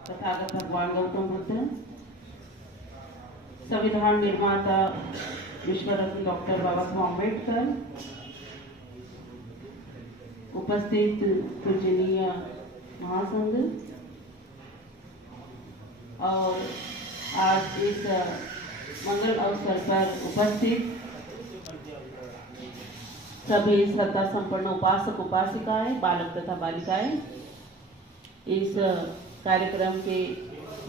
तथागत भगवान गौतम बुद्ध, संविधान निर्माता विश्वरत्न डॉक्टर बाबा साहब अम्बेडकर, उपस्थित पूजनीय महासंघ और आज इस मंगल अवसर पर उपस्थित सभी श्रद्धा संपन्न उपासक उपासिकाएं, बालक तथा बालिकाएं, इस कार्यक्रम के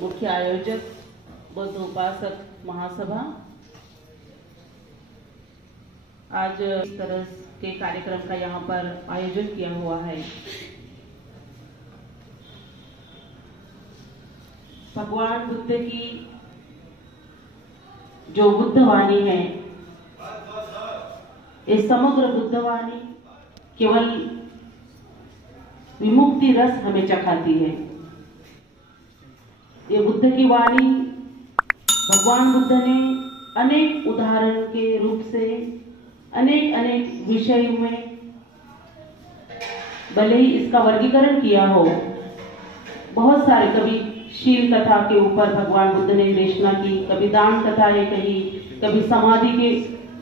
मुख्य आयोजक बुद्ध उपासक महासभा, आज इस तरह के कार्यक्रम का यहाँ पर आयोजन किया हुआ है। भगवान बुद्ध की जो बुद्धवाणी है, ये समग्र बुद्धवाणी केवल विमुक्ति रस हमें चखाती है। ये बुद्ध की वाणी भगवान बुद्ध ने अनेक उदाहरण के रूप से अनेक अनेक विषयों में भले ही इसका वर्गीकरण किया हो, बहुत सारे, कभी शील कथा के ऊपर भगवान बुद्ध ने देशना की, कभी दान कथा है कही, कभी समाधि के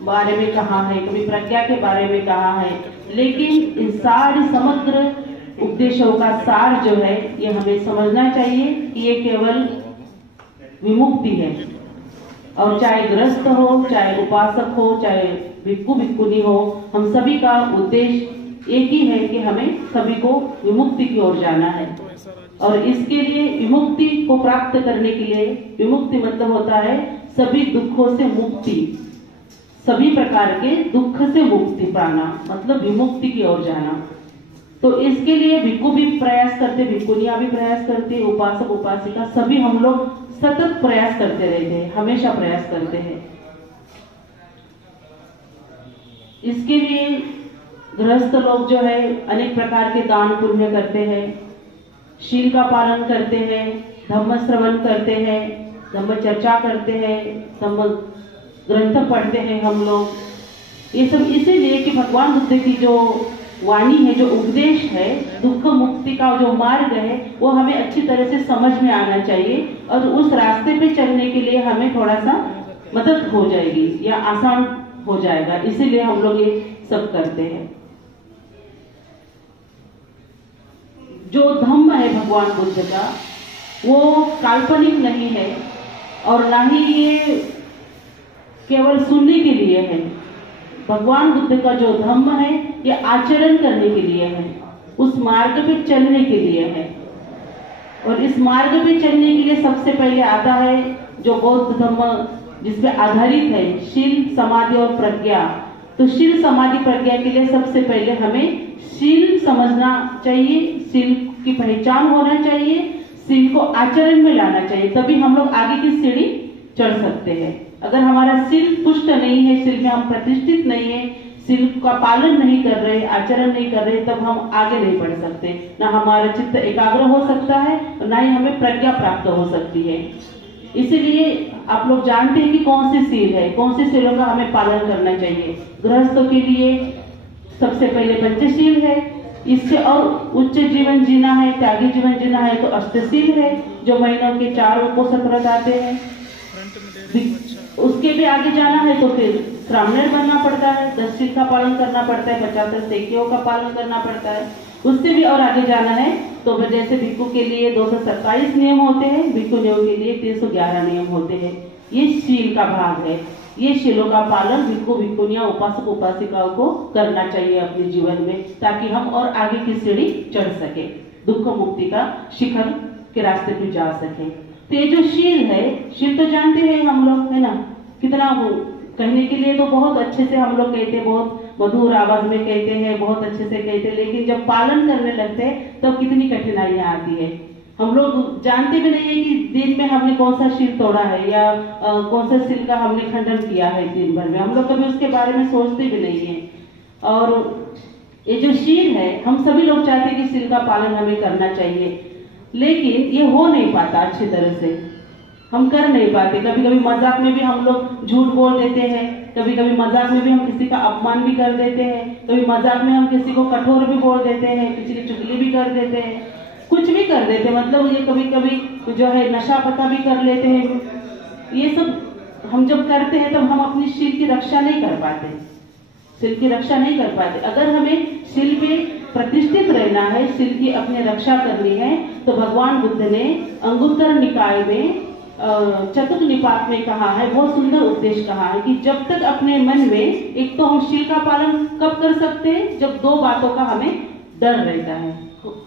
बारे में कहा है, कभी प्रज्ञा के बारे में कहा है, लेकिन इन सारे समग्र उपदेशों का सार जो है ये हमें समझना चाहिए कि ये केवल विमुक्ति है। और चाहे गृहस्थ हो, चाहे उपासक हो, चाहे भिक्खु भिक्खुनी हो, हम सभी का उद्देश्य एक ही है कि हमें सभी को विमुक्ति की ओर जाना है। और इसके लिए विमुक्ति को प्राप्त करने के लिए, विमुक्ति मतलब होता है सभी दुखों से मुक्ति, सभी प्रकार के दुख से मुक्ति पाना, मतलब विमुक्ति की ओर जाना। तो इसके लिए भिक्खु भी प्रयास करते, भिक्खुनियां भी प्रयास करते, उपासक उपासिका सभी हम लोग सतत प्रयास करते रहते हैं, हमेशा प्रयास करते हैं। इसके लिए गृहस्थ लोग जो है अनेक प्रकार के दान पुण्य करते हैं, शील का पालन करते हैं, धम्म श्रवण करते हैं, धम्म चर्चा करते हैं, धम्म ग्रंथ पढ़ते हैं हम लोग। ये सब इसीलिए कि भगवान बुद्ध की जो वाणी है, जो उपदेश है, दुख मुक्ति का जो मार्ग है, वो हमें अच्छी तरह से समझ में आना चाहिए और उस रास्ते पे चलने के लिए हमें थोड़ा सा मदद हो जाएगी या आसान हो जाएगा। इसीलिए हम लोग ये सब करते हैं। जो धम्म है भगवान बुद्ध का, वो काल्पनिक नहीं है और ना ही ये केवल सुनने के लिए है। भगवान बुद्ध का जो धम्म है ये आचरण करने के लिए है, उस मार्ग पे चलने के लिए है। और इस मार्ग पे चलने के लिए सबसे पहले आता है जो बौद्ध धम्म जिसपे आधारित है, शील समाधि और प्रज्ञा। तो शील समाधि प्रज्ञा के लिए सबसे पहले हमें शील समझना चाहिए, शील की पहचान होना चाहिए, शील को आचरण में लाना चाहिए, तभी हम लोग आगे की सीढ़ी चढ़ सकते हैं। अगर हमारा शील पुष्ट नहीं है, शील में हम प्रतिष्ठित नहीं है, शील का पालन नहीं कर रहे, आचरण नहीं कर रहे, तब हम आगे नहीं बढ़ सकते। ना हमारा चित्त एकाग्र हो सकता है और ना ही हमें प्रज्ञा प्राप्त हो सकती है। इसीलिए आप लोग जानते हैं कि कौन सी शील है, कौन सी शीलों का हमें पालन करना चाहिए। गृहस्थों के लिए सबसे पहले पंचशील है, इससे और उच्च जीवन जीना है, त्यागी जीवन जीना है तो अष्टशील है, जो महीनों के 4 उपोषण व्रत आते हैं। उसके भी आगे जाना है तो फिर ब्राह्मण बनना पड़ता है, 10 शील का पालन करना पड़ता है, 50 सेक्यों का पालन करना पड़ता है। उससे भी और आगे जाना है तो जैसे भिक्खु के लिए 227 नियम होते हैं, भिक्खुनियों के लिए 311 नियम होते हैं। ये शील का भाग है। ये शीलों का पालन भिक्खु भिक्खुनियां उपासक उपासिकाओं को करना चाहिए अपने जीवन में, ताकि हम और आगे की सीढ़ी चढ़ सके, दुख मुक्ति का शिखर के रास्ते पे जा सके। तो ये जो शील है, शील तो जानते हैं हम लोग, है ना, कितना वो कहने के लिए तो बहुत अच्छे से हम लोग कहते हैं, बहुत मधुर आवाज में कहते हैं, बहुत अच्छे से कहते हैं, लेकिन जब पालन करने लगते हैं तब कितनी कठिनाइयां आती है। हम लोग जानते भी नहीं है कि दिन में हमने कौन सा शील तोड़ा है या कौन सा शील का हमने खंडन किया है दिन भर में। हम लोग कभी उसके बारे में सोचते भी नहीं है। और ये जो शील है, हम सभी लोग चाहते हैं कि शील का पालन हमें करना चाहिए, लेकिन ये हो नहीं पाता अच्छी तरह से, हम कर नहीं पाते। कभी कभी मजाक में भी हम लोग झूठ बोल देते हैं, कभी कभी मजाक में भी हम किसी का अपमान भी कर देते हैं, कभी मजाक में हम किसी को कठोर भी बोल देते हैं, किसी की चुगली भी कर देते हैं। कुछ कुछ भी कर देते, मतलब ये कभी कभी जो है नशा पता भी कर लेते हैं। ये सब हम जब करते हैं तब हम अपनी शील की रक्षा नहीं कर पाते, शील की रक्षा नहीं कर पाते। अगर हमें शील पे प्रतिष्ठित रहना है, शील की अपनी रक्षा करनी है, तो भगवान बुद्ध ने अंगुत्तर निकाय में चतुर्थ निपात में कहा है, बहुत सुंदर उपदेश कहा है कि जब तक अपने मन में, एक तो हम शील का पालन कब कर सकते हैं, जब दो बातों का हमें डर रहता है।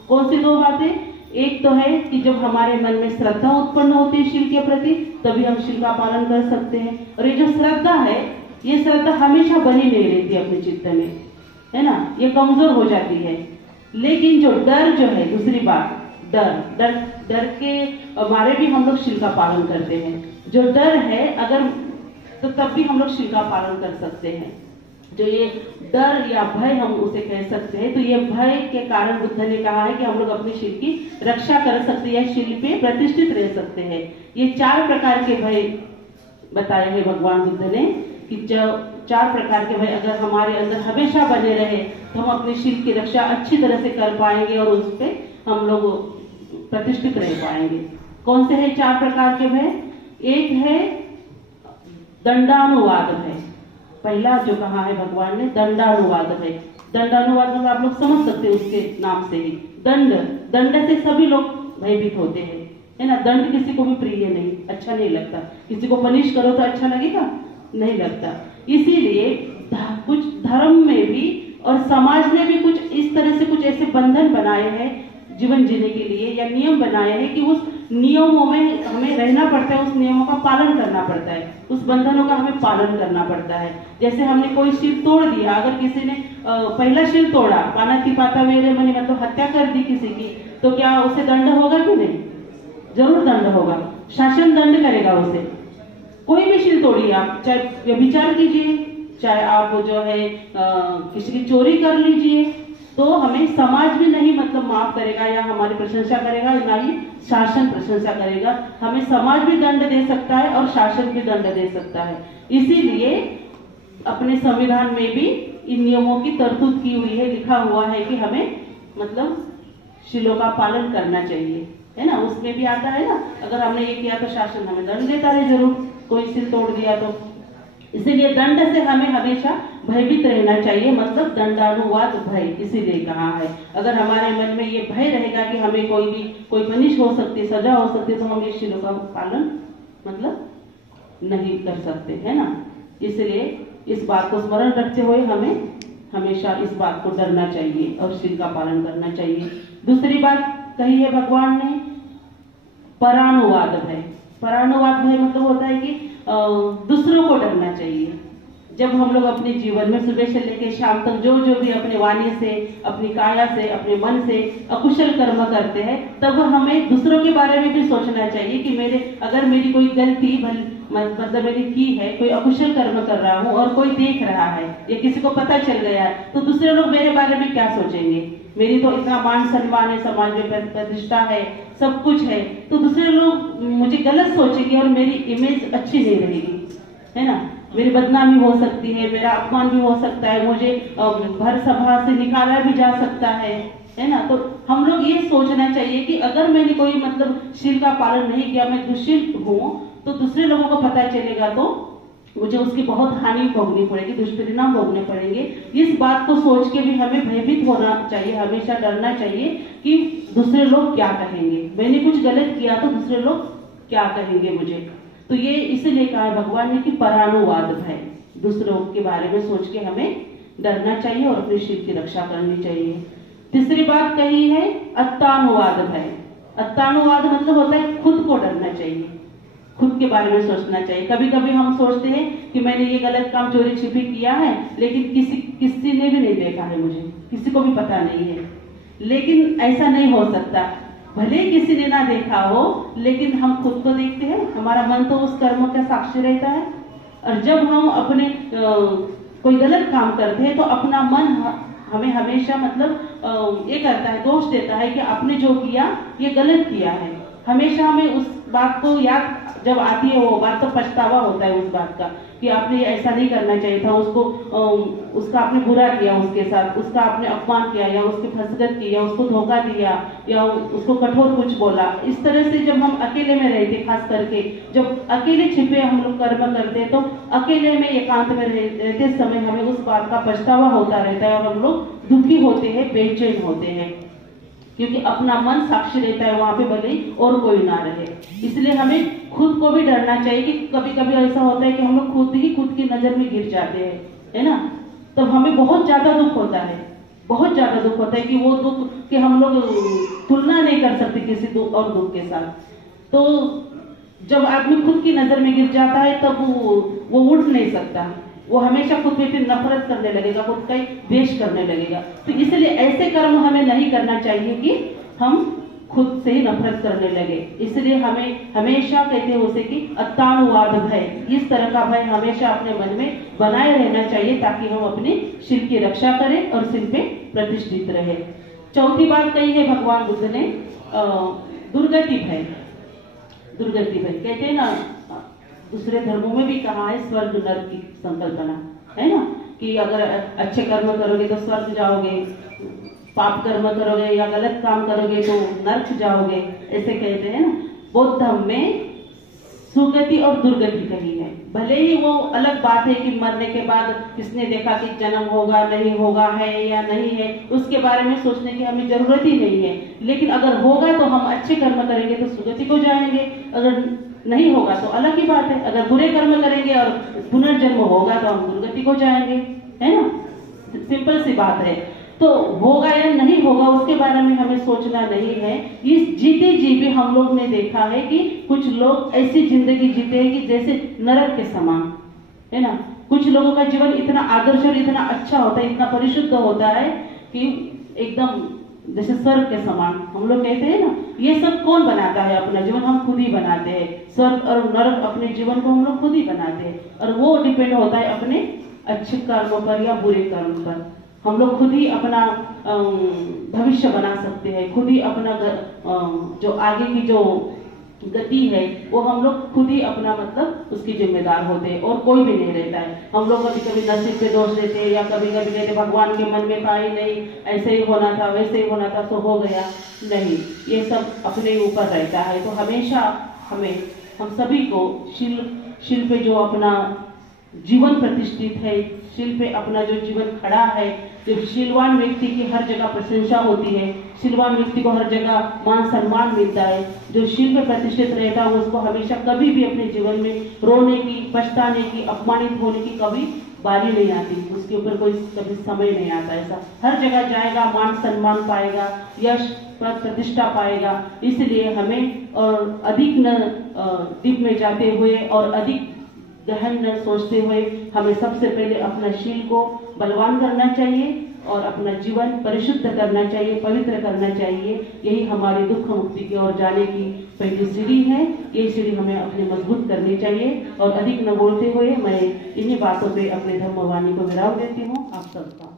कौन सी दो बातें? एक तो है कि जब हमारे मन में श्रद्धा उत्पन्न होती है शील के प्रति, तभी हम शील का पालन कर सकते हैं। और ये जो श्रद्धा है, ये श्रद्धा हमेशा बनी नहीं रहती अपने चित्त में, है ना, ये कमजोर हो जाती है। लेकिन जो डर जो है, दूसरी बात, डर के मारे भी हम लोग शील का पालन करते हैं। जो डर है अगर, तो तब भी हम लोग शील का पालन कर सकते हैं। जो ये डर या भय हम उसे कह सकते हैं, तो ये भय के कारण बुद्ध ने कहा है कि हम लोग अपनी शील की रक्षा कर सकते हैं, शील पे प्रतिष्ठित रह सकते हैं। ये 4 प्रकार के भय बताए हैं भगवान बुद्ध ने कि जब 4 प्रकार के भय अगर हमारे अंदर हमेशा बने रहे तो हम अपनी शील की रक्षा अच्छी तरह से कर पाएंगे और उस पे हम लोग प्रतिष्ठित रह पाएंगे। कौन से है 4 प्रकार के भय? एक है दंडानुवाद भय। पहला जो कहा है भगवान ने, दंडानुवाद भय। दंडानुवाद मतलब आप लोग समझ सकते हैं उसके नाम से ही, दंड से सभी लोग भयभीत होते हैं, है ना। दंड किसी को भी प्रिय नहीं, अच्छा नहीं लगता। किसी को पनिश करो तो अच्छा लगेगा? नहीं लगता। इसीलिए कुछ धर्म में भी और समाज ने भी कुछ इस तरह से कुछ ऐसे बंधन बनाए हैं जीवन जीने के लिए, या नियम बनाए हैं कि उस नियमों में हमें रहना पड़ता है, उस नियमों का पालन करना पड़ता है, उस बंधनों का हमें पालन करना पड़ता है। जैसे हमने कोई शील तोड़ दिया, अगर किसी ने पहला शील तोड़ा, पानातिपाता वेरे मणि, मतलब हत्या कर दी किसी की, तो क्या उसे दंड होगा कि नहीं? जरूर दंड होगा, शासन दंड करेगा उसे। कोई भी शील तोड़िए आप, चाहे व्यभिचार कीजिए, चाहे आप जो है किसी की चोरी कर लीजिए, तो हमें समाज भी नहीं मतलब माफ करेगा या हमारी प्रशंसा करेगा, ना ही शासन प्रशंसा करेगा। हमें समाज भी दंड दे सकता है और शासन भी दंड दे सकता है। इसीलिए अपने संविधान में भी इन नियमों की तरतूद की हुई है, लिखा हुआ है कि हमें मतलब शीलों का पालन करना चाहिए, है ना। उसमें भी आता है ना, अगर हमने ये किया तो शासन हमें दंड देता है जरूर, कोई शील तोड़ दिया तो। इसीलिए दंड से हमें हमेशा भयभीत रहना चाहिए, मतलब दंडानुवाद भय इसीलिए कहा है। अगर हमारे मन में ये भय रहेगा कि हमें कोई पनिश हो सकती है, सजा हो सकती है, तो हम ये शीलों का पालन मतलब नहीं कर सकते, है ना। इसलिए इस बात को स्मरण रखते हुए हमें हमेशा इस बात को डरना चाहिए और शील का पालन करना चाहिए। दूसरी बात कही है भगवान ने, परानुवाद भय। परानुवाद भय मतलब होता है कि दूसरों को डरना चाहिए। जब हम लोग अपने जीवन में सुबह से लेकर शाम तक जो भी अपने वाणी से, अपनी काया से, अपने मन से अकुशल कर्म करते हैं, तब हमें दूसरों के बारे में भी सोचना चाहिए कि अगर मेरी कोई गलती मतलब मैंने की है, कोई अकुशल कर्म कर रहा हूँ और कोई देख रहा है या किसी को पता चल गया है, तो दूसरे लोग मेरे बारे में क्या सोचेंगे। मेरी तो इतना मान सम्मान है, समाज में प्रतिष्ठा है, सब कुछ है, तो दूसरे लोग मुझे गलत सोचेंगे और मेरी इमेज अच्छी नहीं रहेगी, है ना। मेरी बदनामी हो सकती है, मेरा अपमान भी हो सकता है, मुझे भर सभा से निकाला भी जा सकता है ना। तो हम लोग ये सोचना चाहिए कि अगर मैंने कोई मतलब शील का पालन नहीं किया, मैं दुष्शील हूँ, तो दूसरे लोगों को पता चलेगा तो मुझे उसकी बहुत हानि भोगनी पड़ेगी, दुष्परिणाम भोगने पड़ेंगे। इस बात को सोच के भी हमें भयभीत होना चाहिए, हमेशा डरना चाहिए कि दूसरे लोग क्या कहेंगे, मैंने कुछ गलत किया तो दूसरे लोग क्या कहेंगे मुझे। तो ये इसलिए कहा भगवान ने कि परानुवाद भय, दूसरों के बारे में सोच के हमें डरना चाहिए और अपने शील की रक्षा करनी चाहिए। तीसरी बात कही है अत्तानुवाद भय। अत्तानुवाद मतलब होता है खुद को डरना चाहिए, खुद के बारे में सोचना चाहिए। कभी कभी हम सोचते हैं कि मैंने ये गलत काम चोरी छिपी किया है, लेकिन किसी ने भी नहीं देखा है, मुझे किसी को भी पता नहीं है। लेकिन ऐसा नहीं हो सकता, भले किसी ने ना देखा हो, लेकिन हम खुद को देखते हैं, हमारा मन तो उस कर्म का साक्षी रहता है। और जब हम अपने कोई गलत काम करते हैं तो अपना मन हमें हमेशा मतलब ये करता है, दोष देता है कि आपने जो किया ये गलत किया है। हमेशा हमें उस बात को याद जब आती है वो बात तो पछतावा होता है उस बात का कि आपने ऐसा नहीं करना चाहिए था, उसको उसका आपने बुरा किया, उसके साथ उसका आपने अपमान किया या उसकी फसगत की या उसको धोखा दिया या उसको कठोर कुछ बोला। इस तरह से जब हम अकेले में रहते, खास करके जब अकेले छिपे हम लोग कर्म करते तो अकेले में एकांत में रहते समय हमें उस बात का पछतावा होता रहता है और हम लोग दुखी होते हैं, बेचैन होते हैं, क्योंकि अपना मन साक्षी रहता है वहां पे, भले और कोई ना रहे। इसलिए हमें खुद को भी डरना चाहिए कि कभी कभी ऐसा होता है कि हम लोग खुद की नजर में गिर जाते हैं, है ना। तब हमें बहुत ज्यादा दुख होता है, बहुत ज्यादा दुख होता है कि वो दुख कि हम लोग तुलना नहीं कर सकते किसी दुख और दुख के साथ। तो जब आदमी खुद की नजर में गिर जाता है तब वो उठ नहीं सकता, वो हमेशा खुद पे फिर नफरत करने लगेगा, खुद का द्वेष करने लगेगा। तो इसलिए ऐसे कर्म हमें नहीं करना चाहिए कि हम खुद से ही नफरत करने लगे। इसलिए हमें हमेशा कहते हैं उसे कि अत्तानुवाद भय, इस तरह का भय हमेशा अपने मन में बनाए रहना चाहिए ताकि हम अपने शिल की रक्षा करें और शिल पे प्रतिष्ठित रहे। चौथी बात कही है भगवान बुद्ध ने, दुर्गति भय। दुर्गति भय कहते हैं ना, दूसरे धर्मों में भी कहा है स्वर्ग नरक की संकल्पना, है ना, कि अगर अच्छे कर्म करोगे तो स्वर्ग जाओगे, पाप कर्म करोगे या गलत काम करोगे तो नरक जाओगे, ऐसे कहते हैं ना। बौद्ध धर्म में सुगति और दुर्गति कही है। भले ही वो अलग बात है कि मरने के बाद किसने देखा कि जन्म होगा नहीं होगा है या नहीं है, उसके बारे में सोचने की हमें जरूरत ही नहीं है। लेकिन अगर होगा तो हम अच्छे कर्म करेंगे तो सुगति को जाएंगे, अगर नहीं होगा तो अलग ही बात है। अगर बुरे कर्म करेंगे और पुनर्जन्म होगा तो हम दुर्गति को जाएंगे, है ना, सिंपल सी बात है। तो होगा या नहीं होगा उसके बारे में हमें सोचना नहीं है। इस जीते जी भी हम लोग ने देखा है कि कुछ लोग ऐसी जिंदगी जीते हैं कि जैसे नरक के समान, है ना। कुछ लोगों का जीवन इतना आदर्श और इतना अच्छा होता है, इतना परिशुद्ध होता है कि एकदम जैसे स्वर्ग के समान। हम लोग कहते हैं ना, ये सब कौन बनाता है? अपना जीवन हम खुद ही बनाते हैं। स्वर्ग और नरक अपने जीवन को हम लोग खुद ही बनाते हैं और वो डिपेंड होता है अपने अच्छे कर्मों पर या बुरे कर्म पर। हम लोग खुद ही अपना भविष्य बना सकते हैं, खुद ही अपना जो आगे की जो गति है वो हम लोग खुद ही अपना मतलब उसकी जिम्मेदार होते हैं और कोई भी नहीं रहता है। हम लोग कभी कभी नसीब पे दोष देते हैं या कभी कभी कहते भगवान के मन में था ही नहीं, ऐसे ही होना था, वैसे ही होना था तो हो गया। नहीं, ये सब अपने ऊपर रहता है। तो हमेशा हम सभी को शिल पे जो अपना जीवन प्रतिष्ठित है, शिल पे अपना जो जीवन खड़ा है, जो शीलवान व्यक्ति की हर जगह प्रशंसा होती है, शीलवान व्यक्ति को हर जगह मान सम्मान मिलता है। जो शिल पे प्रतिष्ठित रहता है उसको हमेशा कभी भी अपने जीवन में रोने की, पछताने की, अपमानित होने की कभी बारी नहीं आती, उसके ऊपर कोई कभी समय नहीं आता। ऐसा हर जगह जाएगा, मान सम्मान पाएगा, यश पर प्रतिष्ठा पाएगा। इसलिए हमें और अधिक न दीप में जाते हुए और अधिक गहन न सोचते हुए हमें सबसे पहले अपना शील को बलवान करना चाहिए और अपना जीवन परिशुद्ध करना चाहिए, पवित्र करना चाहिए। यही हमारी दुख मुक्ति की ओर जाने की पहली सीढ़ी है। ये सीढ़ी हमें अपने मजबूत करनी चाहिए और अधिक न बोलते हुए मैं इन्हीं बातों पे अपने धर्मवाणी को विराम देती हूँ। आप सबका